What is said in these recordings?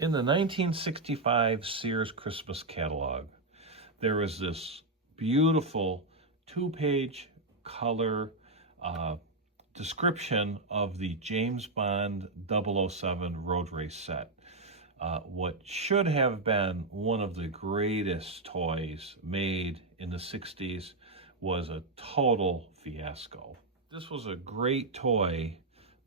In the 1965 Sears Christmas catalog, there was this beautiful two-page color description of the James Bond 007 road race set. What should have been one of the greatest toys made in the 60s was a total fiasco. This was a great toy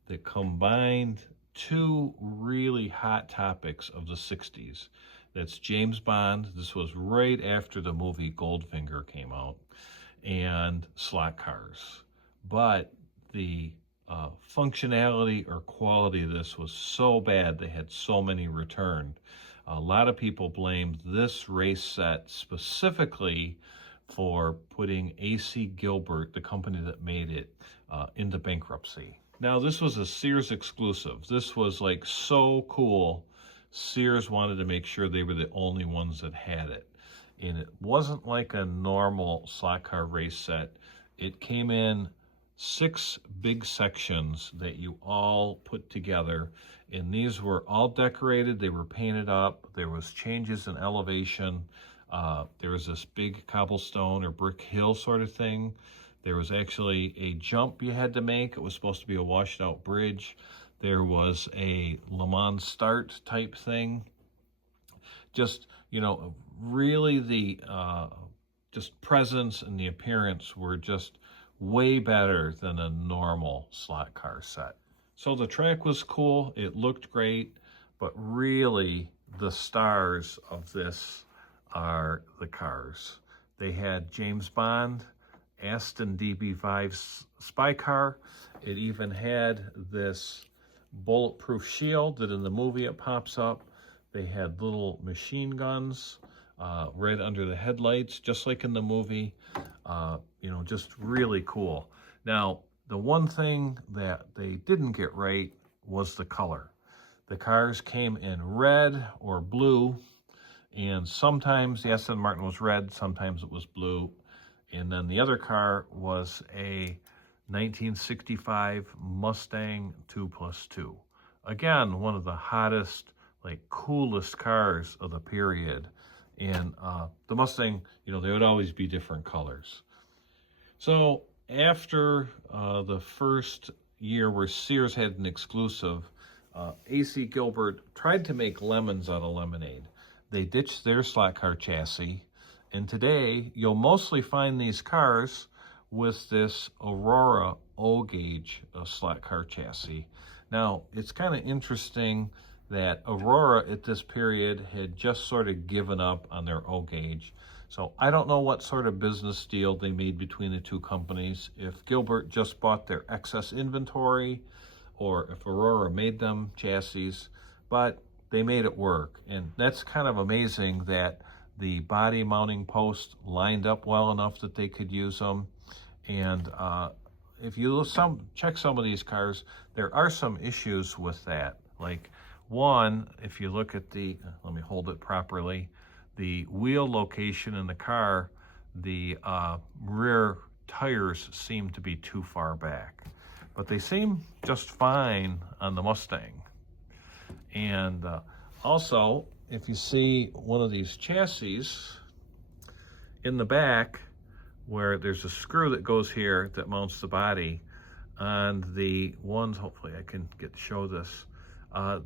that combined two really hot topics of the 60s. That's James Bond. This was right after the movie Goldfinger came out, and slot cars. But the functionality or quality of this was so bad they had so many returned. A lot of people blamed this race set specifically for putting A.C. Gilbert, the company that made it, into bankruptcy. Now, this was a Sears exclusive. This was like so cool. Sears wanted to make sure they were the only ones that had it. And it wasn't like a normal slot car race set. It came in 6 big sections that you all put together. And these were all decorated. They were painted up. There was changes in elevation. There was this big cobblestone or brick hill sort of thing. There was actually a jump you had to make. It was supposed to be a washed out bridge. There was a Le Mans start type thing. Just, you know, really the just presence and the appearance were just way better than a normal slot car set. So the track was cool. It looked great, but really the stars of this are the cars. They had James Bond, Aston DB5 spy car. It even had this bulletproof shield that in the movie it pops up. They had little machine guns right under the headlights, just like in the movie. You know, just really cool. Now, the one thing that they didn't get right was the color. The cars came in red or blue, and sometimes the Aston Martin was red, sometimes it was blue. And then the other car was a 1965 Mustang 2+2. Again, one of the hottest, like coolest cars of the period. And the Mustang, you know, they would always be different colors. So after the first year where Sears had an exclusive, A.C. Gilbert tried to make lemons out of lemonade. They ditched their slot car chassis. And today, you'll mostly find these cars with this Aurora O-gauge slot car chassis. Now, it's kind of interesting that Aurora at this period had just sort of given up on their O-gauge. So I don't know what sort of business deal they made between the two companies, if Gilbert just bought their excess inventory or if Aurora made them chassis, but they made it work. And that's kind of amazing that the body mounting posts lined up well enough that they could use them. And if you check some of these cars, there are some issues with that. Like one, if you look at the, let me hold it properly, the wheel location in the car, the rear tires seem to be too far back. But they seem just fine on the Mustang. And also, if you see one of these chassis in the back where there's a screw that goes here that mounts the body, and the ones, hopefully I can get to show this,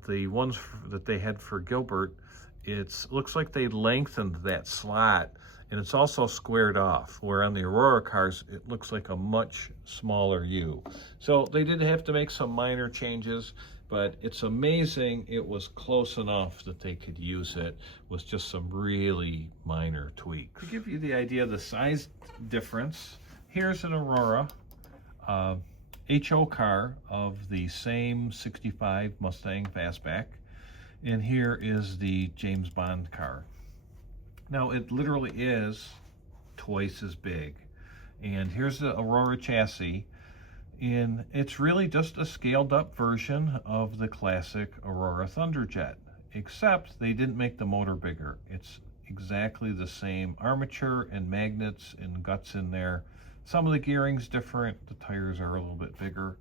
the ones that they had for Gilbert, it looks like they lengthened that slot, and it's also squared off, where on the Aurora cars, it looks like a much smaller U. So they did have to make some minor changes, but it's amazing it was close enough that they could use it with just some really minor tweaks. To give you the idea of the size difference, here's an Aurora HO car of the same 65 Mustang Fastback, and here is the James Bond car. Now, it literally is twice as big. And here's the Aurora chassis. And it's really just a scaled up version of the classic Aurora Thunderjet, except they didn't make the motor bigger. It's exactly the same armature and magnets and guts in there. Some of the gearing's different. The tires are a little bit bigger.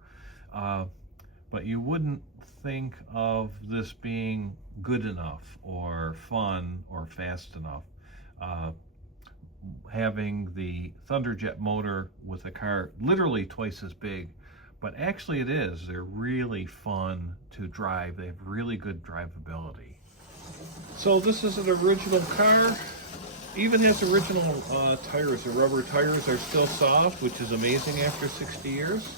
But you wouldn't think of this being good enough or fun or fast enough. Uh, Having the Thunderjet motor with a car literally twice as big, but actually it is. They're really fun to drive. They have really good drivability. So this is an original car. Even has original tires. The rubber tires are still soft, which is amazing after 60 years.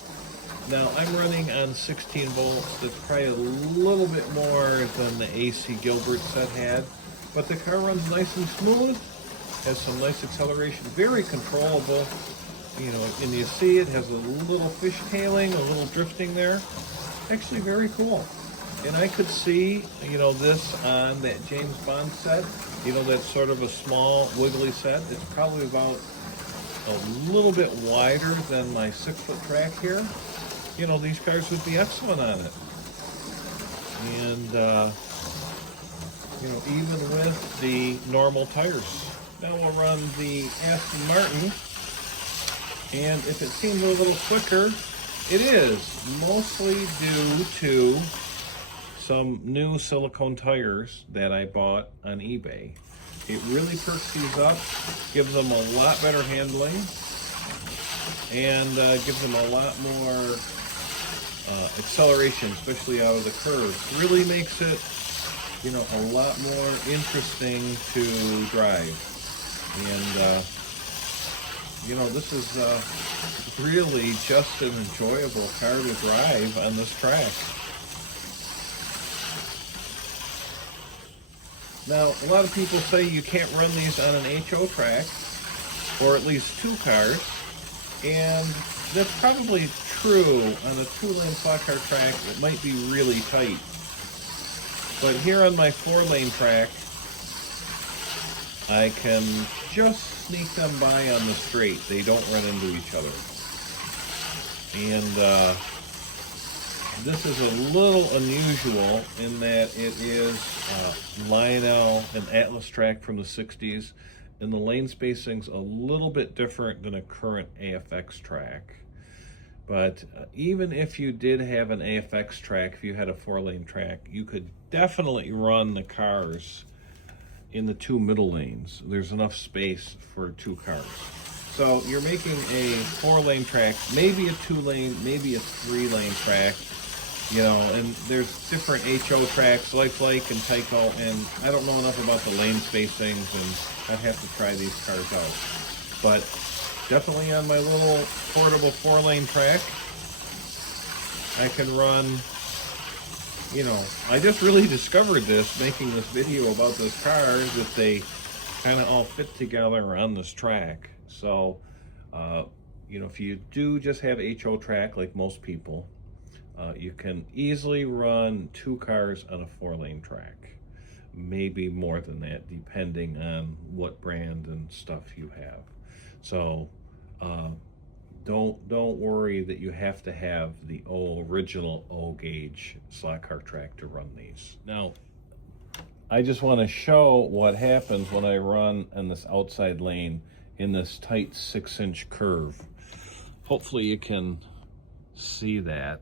Now I'm running on 16 volts. That's probably a little bit more than the AC Gilbert set had, but the car runs nice and smooth. Has some nice acceleration, very controllable. You know, and you see it has a little fishtailing, a little drifting there. Actually very cool. And I could see, you know, this on that James Bond set. You know, that's sort of a small, wiggly set. It's probably about a little bit wider than my 6-foot track here. You know, these cars would be excellent on it. And, you know, even with the normal tires. Now we'll run the Aston Martin. And if it seems a little quicker, it is mostly due to some new silicone tires that I bought on eBay. It really perks these up, gives them a lot better handling, and gives them a lot more acceleration, especially out of the curves. Really makes it, you know, a lot more interesting to drive. And you know, this is really just an enjoyable car to drive on this track. Now, a lot of people say you can't run these on an HO track, or at least 2 cars, and that's probably true. On a 2-lane slot car track, it might be really tight. But here on my 4-lane track, I can just sneak them by on the straight. They don't run into each other. And this is a little unusual in that it is Lionel and Atlas track from the 60s, and the lane spacing's a little bit different than a current AFX track. But even if you did have an AFX track, if you had a 4-lane track, you could definitely run the cars in the 2 middle lanes. There's enough space for 2 cars. So you're making a 4-lane track, maybe a 2-lane, maybe a 3-lane track, you know, and there's different HO tracks, Lifelike and Tyco, and I don't know enough about the lane spacings, and I'd have to try these cars out. But definitely on my little portable 4-lane track, I can run, you know, I just really discovered this making this video about this car, that they kind of all fit together on this track. So, you know, if you do just have HO track like most people, you can easily run 2 cars on a 4-lane track. Maybe more than that, depending on what brand and stuff you have. So, don't worry that you have to have the original O-gauge slot car track to run these. Now, I just want to show what happens when I run on this outside lane in this tight 6-inch curve. Hopefully you can see that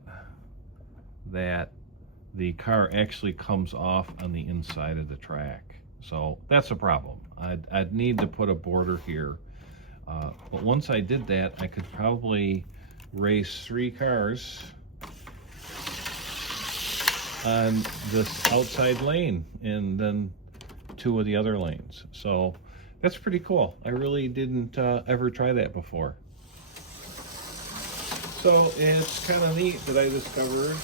the car actually comes off on the inside of the track. So that's a problem. I'd need to put a border here. But once I did that, I could probably race 3 cars on this outside lane and then 2 of the other lanes. So that's pretty cool. I really didn't ever try that before. So it's kind of neat that I discovered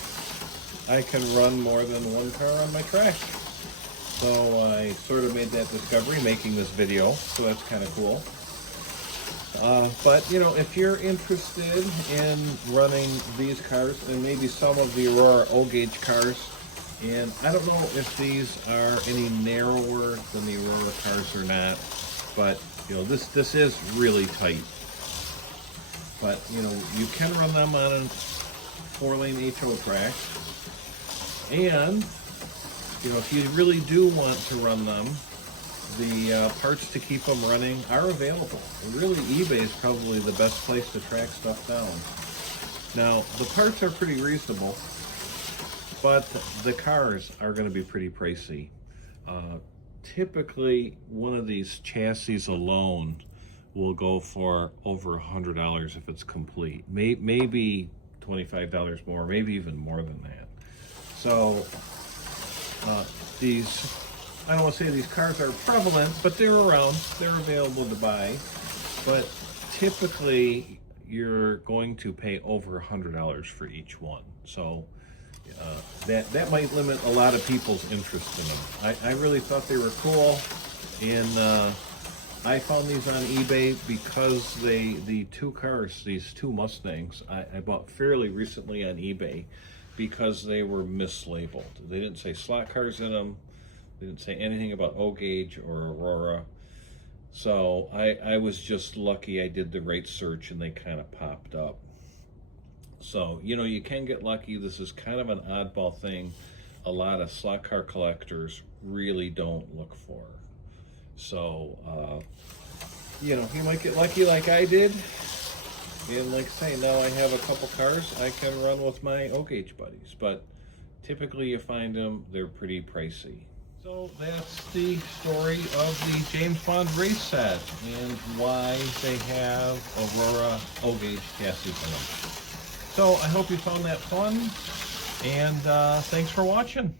I can run more than 1 car on my track. So I sort of made that discovery making this video, so that's kind of cool. But, you know, if you're interested in running these cars and maybe some of the Aurora O-gauge cars, and I don't know if these are any narrower than the Aurora cars or not, but, you know, this is really tight. But, you know, you can run them on a 4-lane HO track. And, you know, if you really do want to run them, the parts to keep them running are available. Really, eBay is probably the best place to track stuff down. Now, the parts are pretty reasonable. but the cars are going to be pretty pricey. Typically, one of these chassis alone will go for over $100 if it's complete. Maybe $25 more, maybe even more than that. So these, I don't want to say these cars are prevalent, but they're around, they're available to buy. But typically, you're going to pay over $100 for each one. So that might limit a lot of people's interest in them. I really thought they were cool, and I found these on eBay because the two cars, these two Mustangs, I bought fairly recently on eBay because they were mislabeled. They didn't say slot cars in them. They didn't say anything about O-Gauge or Aurora. So I was just lucky I did the right search and they kind of popped up. So, you know, you can get lucky. This is kind of an oddball thing a lot of slot car collectors really don't look for. So, you know, you might get lucky like I did. And like I say, now I have a couple cars I can run with my O-Gauge buddies. But typically you find them, they're pretty pricey. So that's the story of the James Bond race set and why they have Aurora O-Gauge chassis in them. So I hope you found that fun, and thanks for watching.